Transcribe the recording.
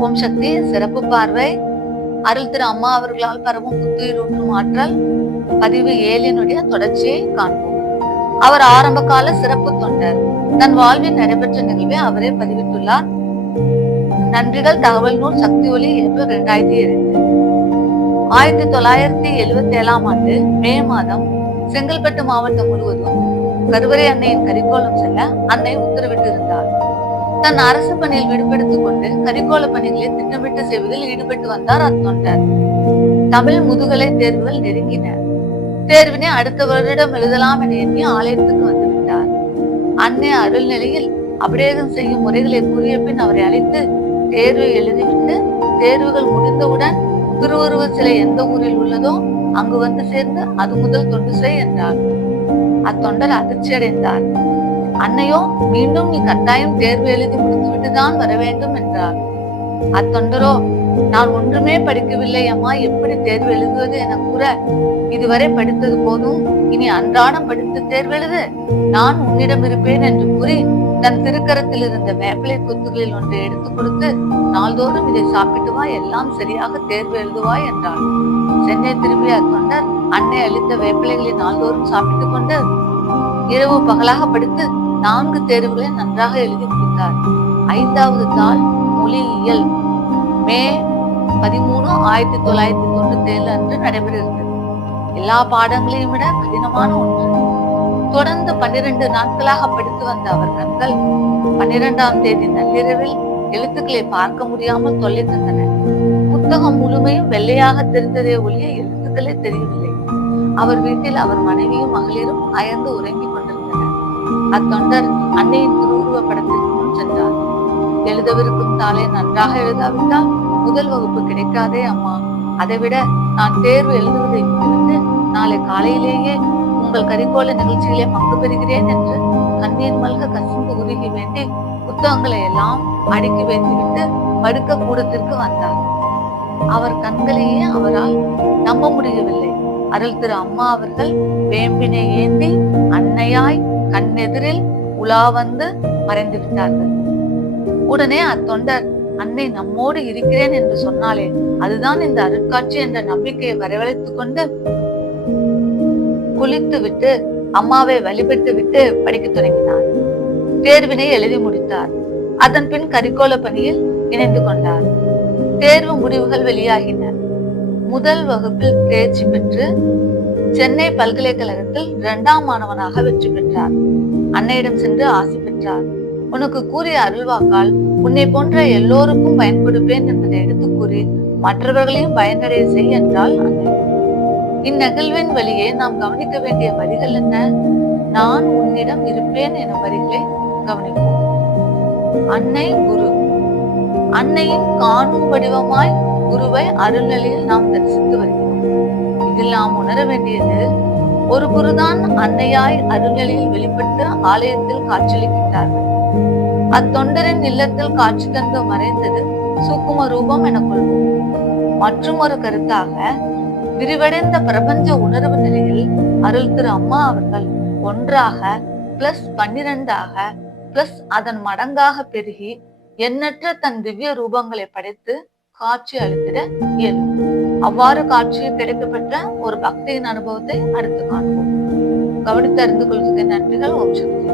ஓம் சக்தி சிறப்பு பார்வை. அருள் திரு அம்மா அவர்களால் பரவும் புத்துயிரூட்டும் ஆற்றல் பதிவு 7 தொடர்ச்சியை காண்போம். அவர் ஆரம்ப கால சிறப்பு தொண்டர். தன் வாழ்வில் நடைபெற்ற நிகழ்வை அவரே பதிவிட்டுள்ளார். நன்றிகள். தகவல் நூல் சக்தி ஒளி ஏப்ரல் 2002. 1977 ஆண்டு மே மாதம் செங்கல்பட்டு மாவட்டம் முழுவதும் கருவறை அன்னையின் கரிக்கோலம் செல்ல அன்னை உத்தரவிட்டிருந்தார். தன் அரசு பணியில் விடுபடுத்திக் கொண்டு கரிக்கோல பணிகளை திட்டமிட்டு செய்வதில் ஈடுபட்டு வந்தார் அத்தொண்டர். தமிழ் முதுகலை தேர்வுகள் நெருங்கின. தேர்வினை அடுத்த வருடம் எழுதலாம் என எண்ணி ஆலயத்துக்கு வந்துவிட்டார். அன்னை அருள் நிலையில் அபிஷேகம் செய்யும் முறைகளை கூறிய பின் அவரை அழைத்து தேர்வை எழுதிவிட்டு தேர்வுகள் முடிந்தவுடன் திருவுருவ சிலை எந்த ஊரில் உள்ளதோ அங்கு வந்து சேர்ந்து அது முதல் தொண்டு செய் என்றார். அத்தொண்டர் அதிர்ச்சி அடைந்தார். அன்னையோ மீண்டும் நீ கட்டாயம் தேர்வு எழுதி முடித்துவிட்டுதான் வர வேண்டும் என்றார். அத்தொண்டரோ நான் ஒன்றுமே படிக்கவில்லை அம்மா, எப்படி தேர்வு எழுதுவது என கூற, இதுவரை படித்தது போதும், இனி அன்றாடம் படித்து தேர்வு எழுது, நான் உன்னிடம் இருப்பேன் என்று கூறி தன் திருக்கரத்தில் இருந்த வேப்பிலை கொத்துகளில் ஒன்றை எடுத்து கொடுத்து நாள்தோறும் இதை சாப்பிட்டு வா, எல்லாம் சரியாக தேர்வு எழுதுவாய் என்றார். சென்னை திரும்பிய அத்தொண்டர் அன்னை அளித்த வேப்பிலைகளை நாள்தோறும் சாப்பிட்டுக் கொண்டு இரவு பகலாக படித்து 4 தேர்வுகளை நன்றாக எழுதி முடித்தார். 5வது தாள் மொழியியல் மே 13, 1997 அன்று நடைபெறுகிறது. எல்லா பாடங்களையும் விட கடினமான ஒன்று. தொடர்ந்து 12 நாட்களாக படித்து வந்த அவர் கண்கள் 12ஆம் தேதி நள்ளிரவில் எழுத்துக்களை பார்க்க முடியாமல் தொல்லை தந்தன. புத்தகம் முழுமையும் வெள்ளையாக தெரிந்ததே ஒழிய எழுத்துக்களே தெரியவில்லை. அவர் வீட்டில் அவர் மனைவியும் மகளிரும் அயர்ந்து உறங்கிக் கொண்டிருந்தனர். அத்தொண்டர் அன்னையின் திருவுருவ படத்திற்கு முன் சென்றார். எழுதவிருக்கும் தாளை நன்றாக எழுதாவிட்டால் முதல் வகுப்பு கிடைக்காதே அம்மா, அதைவிட நான் தேர்வு எழுதுவதை விட்டுவிட்டு நாளை காலையிலேயே உங்கள் கரிக்கோல நிகழ்ச்சிகளை பங்கு பெறுகிறேன் என்று கண்ணீர் மல்க கசிந்து உருகி வேண்டி புத்தகங்களை எல்லாம் அடுக்கி வைத்துவிட்டு படுக்க கூடத்திற்கு வந்தார். அவர் கண்களையே அவரால் நம்ப முடியவில்லை. அருள் திரு அம்மா அவர்கள் வேம்பினை ஏந்தி அன்னையாய் கண்ணெதிரில் உலா வந்து மறைந்து விட்டார்கள். உடனே அத்தொண்டர் அன்னை நம்மோடு இருக்கிறேன் என்று சொன்னாலே அதுதான் இந்த அருட்காட்சி என்ற நம்பிக்கையை வரவழைத்துக் கொண்டு குளித்து விட்டு அம்மாவை வழிபட்டு விட்டு படிக்க தொடங்கினார். தேர்வினை எழுதி முடித்தார். அதன் பின் கரிக்கோல பணியில் இணைந்து கொண்டார். தேர்வு முடிவுகள் வெளியாகின. முதல் வகுப்பில் தேர்ச்சி பெற்று சென்னை பல்கலைக்கழகத்தில் 2ஆம் மாணவனாக வெற்றி பெற்றார். அன்னையிடம் சென்று ஆசி பெற்றார். உனக்கு கூறிய அருள்வாக்கால் உன்னை போன்ற எல்லோருக்கும் பயன்படுப்பேன் என்பதை எடுத்து கூறி மற்றவர்களையும் பயனடைய செய் என்றால் அன்னை. இந்நிகழ்வின் வழியே நாம் கவனிக்க வேண்டிய வரிகள் என்ன? நான் உன்னிடம் இருப்பேன் என வரிகளை கவனிப்போம். அன்னை குரு. அன்னையின் காணும் வடிவமாய் குருவை அருள்நிலையில் நாம் தரிசித்து வருகிறோம். இதில் நாம் உணர வேண்டியது, ஒரு குருதான் அன்னையாய் அருள்நிலையில் வெளிப்பட்டு ஆலயத்தில் காட்சியளிக்கின்றார்கள். அத்தொண்டரின் இல்லத்தில் காட்சி தந்து மறைந்தது சூக்கும ரூபம் என கொள்வோம். மற்றும் ஒரு கருத்தாக, விரிவடைந்த பிரபஞ்ச உணர்வு நிலையில் அருள் திரு அம்மா அவர்கள் 1ஆக +12ஆக அதன் மடங்காக பெருகி எண்ணற்ற தன் திவ்ய ரூபங்களை படைத்து காட்சி அளித்திட இயலும். அவ்வாறு காட்சியில் கிடைக்கப்பெற்ற ஒரு பக்தியின் அனுபவத்தை அடுத்து காண்போம். கவனித்து அறிந்து கொள்வதற்கு நன்றிகள். ஓம் சக்தி.